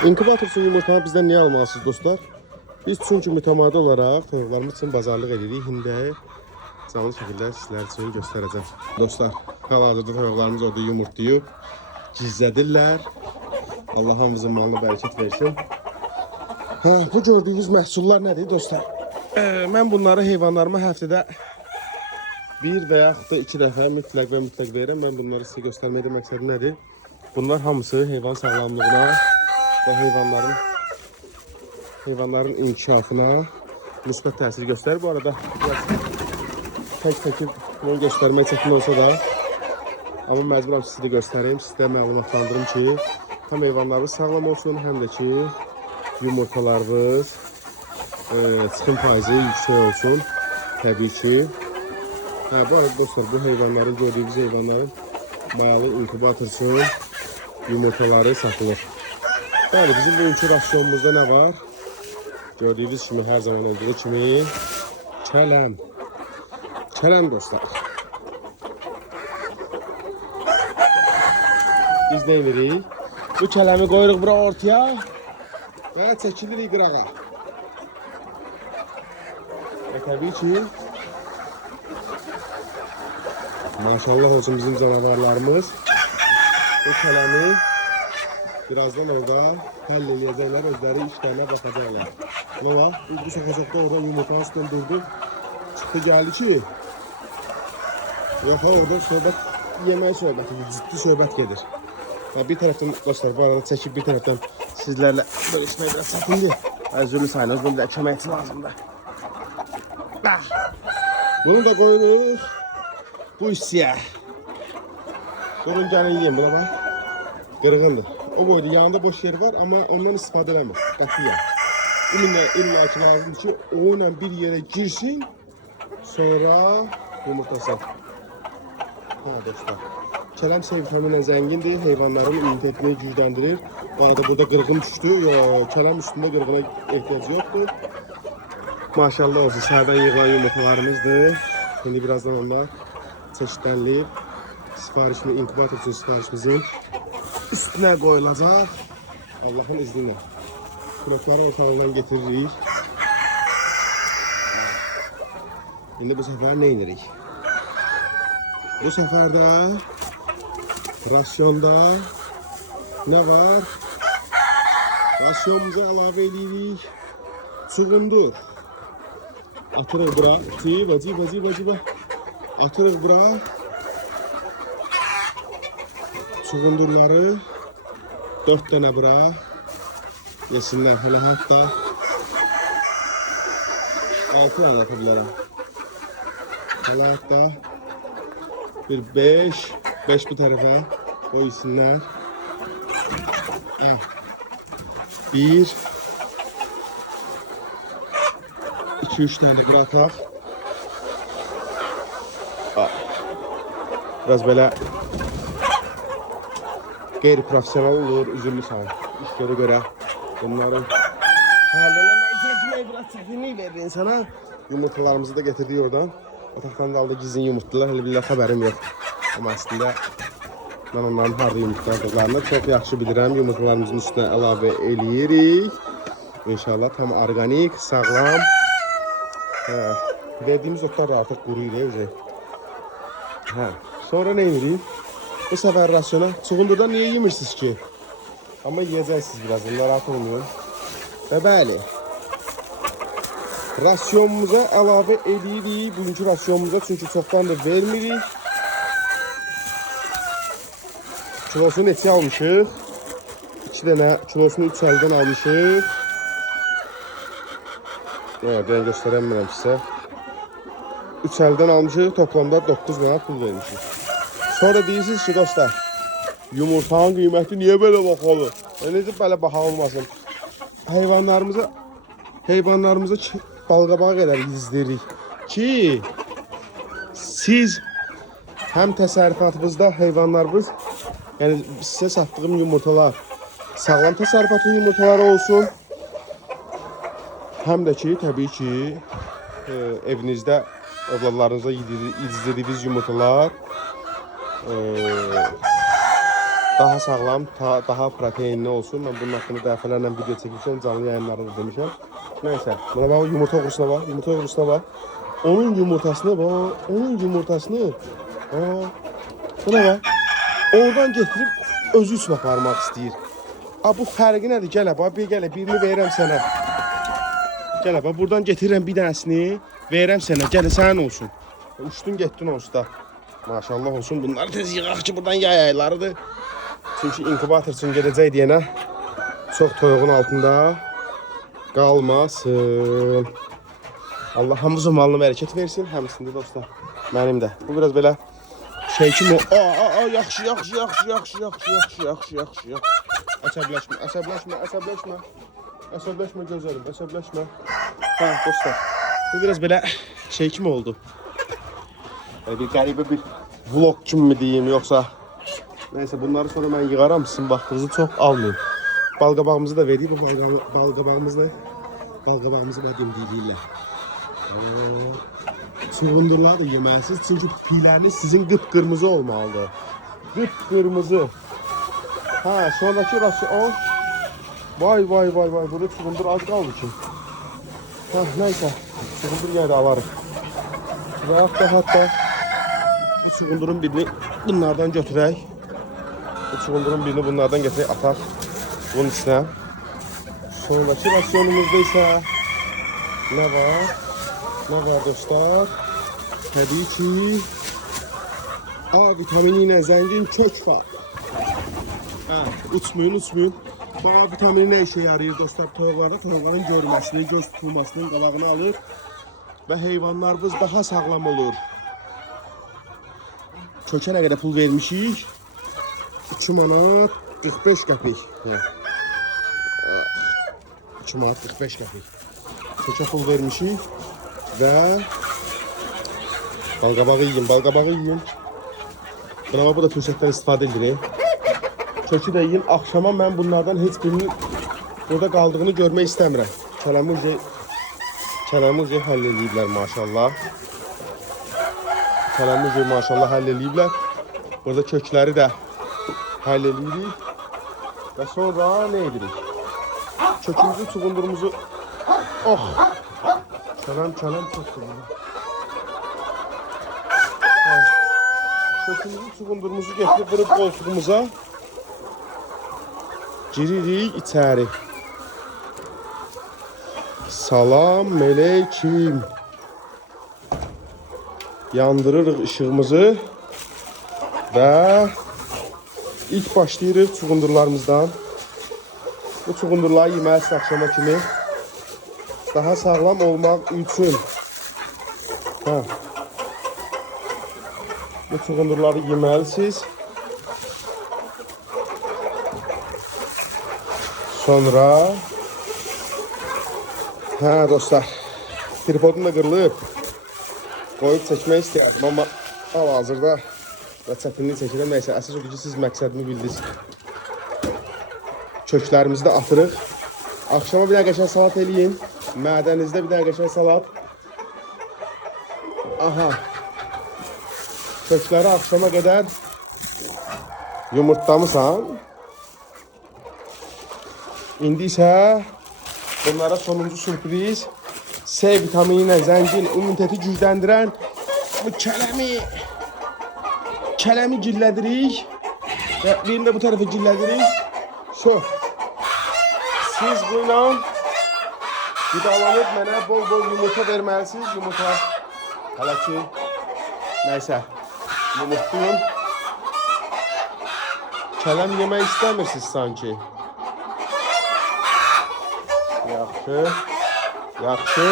İnkubator üçün yumurtanı bizdən niyə almalısınız dostlar? Biz çünki mütəmadi olaraq toyuqlarımız üçün bazarlıq edirik. İndi canlı şəkildə sizlər üçün göstərəcəm. Dostlar, hal-hazırda toyuqlarımız orada yumurtlayıb, gizlədirlər. Allah hamımızın malına bərəkət versin. Bu gördüyünüz məhsullar nədir dostlar? Mən bunları heyvanlarıma həftədə bir və yaxud da 2 dəfə mütləq verirəm. Mən bunları sizə göstərməkdə məqsədim nədir? Bunlar hamısı heyvan sağlamlığına və heyvanların inkişafına müsbət təsir göstərir. Bu arada biraz tək bunu göstərmək çətin olsa da, amma məcburam sizə də göstəreyim, sizə məlumatlandırım ki, həm heyvanlarımız sağlam olsun, həm də ki, yumurtalarımız çıxım payızı yüksək olsun. Təbii ki. Bu arada dostlar, bu heyvanların, gördüyünüz heyvanların malı inkubator üçün yumurtaları satılır. Bəli, bizim bugünkü rasyonumuzda nə var? Gördüyünüz kimi, hər zaman olduğu kimi kələm. Kələm dostlar. Biz nə edirik? Bu kələmi qoyuruq bura ortaya və çəkilirik qırağa. Və təbii ki, maşallah olsun bizim canavarlarımız bu kələmi birazdan orada həll eləyəcəklər, özləri işlərinə baxacaqlar. Ama bu sokacakta orada yumurtanı döndürdü. Çıktı geldi ki, yok orada söhbət, yemək söhbəti, ciddi söhbət gedir. Bir taraftan dostlar, bu arada çəkib bir taraftan sizlərlə bölüşmək biraz çətindir. Özürlü sayınız, bunu da köməkçi lazımdır. Bunu da koyuruq bu hissəyə. Durun gəlin yiyeyim, buna bax. Qırğındır. O boyda yanında boş yer var, amma ondan istifadə eləmir. Qətiyyən. İlla ki lazımdır ki, o ilə bir yerə girsin, sonra yumurtlasın. Dostlar. Kələm C vitaminlə zəngindir, heyvanların immunitetini gücləndirir. Bu arada burada qırğın düşdü. Kələm üstündə qırğına ehtiyacı yoxdur. Maşallah olsun, səhərdən yığılan yumurtalarımızdır. Şimdi birazdan onlar çeşitlənləyib, inkubator üçün sifarişimizin üstünə qoyulacaq. Allah'ın izniyle. Kulakları ortalarından getiririk. Şimdi bu sefer ne inirik? Bu sefer de rasyonda ne var? Rasyonumuza əlavə edirik. Çuğundur. Atırıq bura. Civa. Atırıq bura. Çuğundurları 4 tane bura. Yesinlər. Hələ hətta 6 tane atabilirəm. Hələ hətta bir 5 bu tərəfə qoysunlar. 1 2-3 tane bura ataq. Biraz belə qeyri-profesional olur, üzürlü sağ işlərə görə bunların həlləmək, çəkmək biraz çətinlik verir insana. Yumurtalarımızı da getirdik oradan. Otaqdan qaldı gizlin yumurtlular, hələ billah xəbərim yox. Amma əslində mən onların harda yumurtladıqlarını çox yaxşı bilirəm. Yumurtalarımızın üstünə əlavə eləyirik. İnşallah tam organik, sağlam. Verdiğimiz otlar da artıq quruyur. Sonra ne edirik? Bu sefer rasyona çuğundurdan niye yemirsiniz ki? Ama yiyeceksiniz birazdan, narahat olmuyor. Ve bəli, rasyonumuza əlavə edirik. Bugünkü rasyonumuza çünkü çoxdandır vermirik. Kilosunu neçə almışıq? 2 dənə kilosunu 3 əldən almışıq. Ben göstərəmirəm sizə. 3 əldən almışıq, toplamda 9 manat pul vermişik. Sonra deyirsiniz ki dostlar, yumurtanın qiyməti niyə belə baxalı? Necə belə baha olmasın? Heyvanlarımıza balqabağa qədər yedizdirik ki, siz həm təsərrüfatınızda heyvanlarımız, yəni sizə satdığım yumurtalar sağlam təsərrüfatın yumurtaları olsun. Həm də ki, təbii ki, evinizdə övladlarınıza yedizdirdiğiniz yumurtalar daha sağlam, daha proteinli olsun. Ben bunun hakkında dəfələrlə video çəkmişəm, canlı yayınlarda da demişəm. Neyse, buna bak, yumurta kurusuna bak, yumurta kurusuna bak. Onun yumurtasını bak, onun yumurtasını. Buna bak. Oradan getirip özü üçün aparmaq istəyir. Bu fərqi nədir? Gələ bax, birini verirəm sənə. Gələ bax, buradan getirirəm bir dənəsini, verirəm sənə. Gələ sənin olsun. Uçdun getdin onsuz da. Maşallah olsun. Bunları tez yığaq ki, buradan yay aylarıdır. Çünki inkubator üçün gedəcək deyənə çox toyuğun altında qalmasın. Allah hamımızın malını bərəkət versin. Həmsində dostlar. Mənim də. Bu biraz belə şey kimi. Yaxşı. Əsəbləşmə gözlərim, əsəbləşmə. Dostlar. Bu biraz belə şey kimi oldu. Bir qəribə bir vlog kimi mi deyim, yoxsa neyse, bunları sonra mən yığaram, sizin vaxtınızı çox almayın. Balqabağımızı da vereyim. Bu balqabağımızı da demləyirlər. Çığındırlar da yeməsiz, çünki piyləriniz sizin qıpqırmızı olmalıdır. Qıpqırmızı. Sonraki rasyon. Vay, burada çığındır az qaldı ki. Neyse, çığındır yeri alarıq. Və hatta bu çığındırın birini bunlardan götürək. Bu çığındırın birini bunlardan getirək, ataq bunun içine. Sonraki rasyonumuzda ise ne var? Ne var dostlar? Tabii ki A vitaminiyle zengin kök var. Uçmayın. Bu A vitamini ne işe yarayır dostlar? Toyuqların görməsini, göz tutulmasının qabağını alır ve heyvanlarımız daha sağlam olur. Kökə nə qədər pul vermişik? 2 manat 45 qəpik. 2 manat 45 qəpik. Kökə pul vermişik və balqabağı yiyin. Buna bu da fürsətdən istifadə edilir. Kökü də yiyin. Axşama mən bunlardan heç birinin burada qaldığını görmək istəmirəm. Kələmuzi həll ediblər maşallah. Kələmuzi maşallah həll ediblər. Burada kökləri də həll edirik. Və sonra nə edirik? Kökümüzü, çuğundurumuzu... Kələm çox çuğundur. Kökümüzü, çuğundurumuzu getirib vırıb qoltuğumuza giririk içəri. Salam aleyküm. Yandırırıq ışığımızı və ilk başlayırıq çuğundurlarımızdan. Bu çuğundurları yeməlisiz axşama kimi daha sağlam olmaq üçün. Bu çuğundurları yeməlisiz. Sonra dostlar, tripodum da qırılıb. Qoyub çəkmək istəyirəm, amma hal-hazırda çətinlik çəkirəm. Neyse, əsas odur ki, siz məqsədimi bildiniz. Köklərimizi də atırıq. Axşama bir dənə qəşəng salat eləyin. Mədənizdə bir dənə qəşəng salat. Kökləri axşama qədər yumurtlamısan. İndi isə bunlara sonuncu sürpriz. C vitamini ilə zəngin, immuniteti gücləndirən bu kələmi gillədirik. Və birini də bu tərəfə gillədirik. Siz bununla qidalanıb mənə bol yumurta verməlisiniz. Yumurta hələ ki, nəysə, yumurtluyum. Kələm yemək istəmirsiniz sanki. Yaxşı.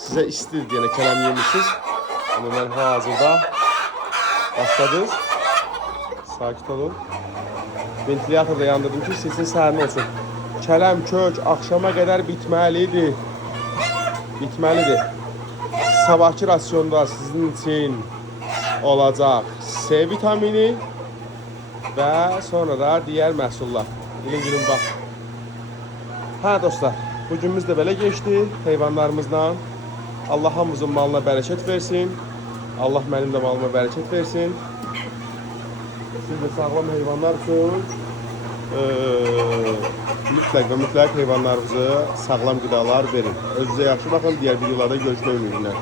Sizə istidir deyənə kələm yemişsiniz. Amma mən hazırda başladınız. Sakit olun. Ventilatorda yandırdım ki, sizin sərin olsun. Kələm, kök axşama qədər bitməlidir. Sabahki rasyonda sizin için olacaq C vitamini və sonra da digər məhsullar. Gülün bax. Dostlar, bugünümüz də belə geçti heyvanlarımızdan. Allah hamımızın malına bərəkət versin. Allah mənim də malıma bərəkət versin. Siz de sağlam heyvanlar üçün mütləq və mütləq heyvanlarınızı sağlam qidalar verin. Özünüzə yaxşı baxın, digər videolarda görüşmək ümidinə.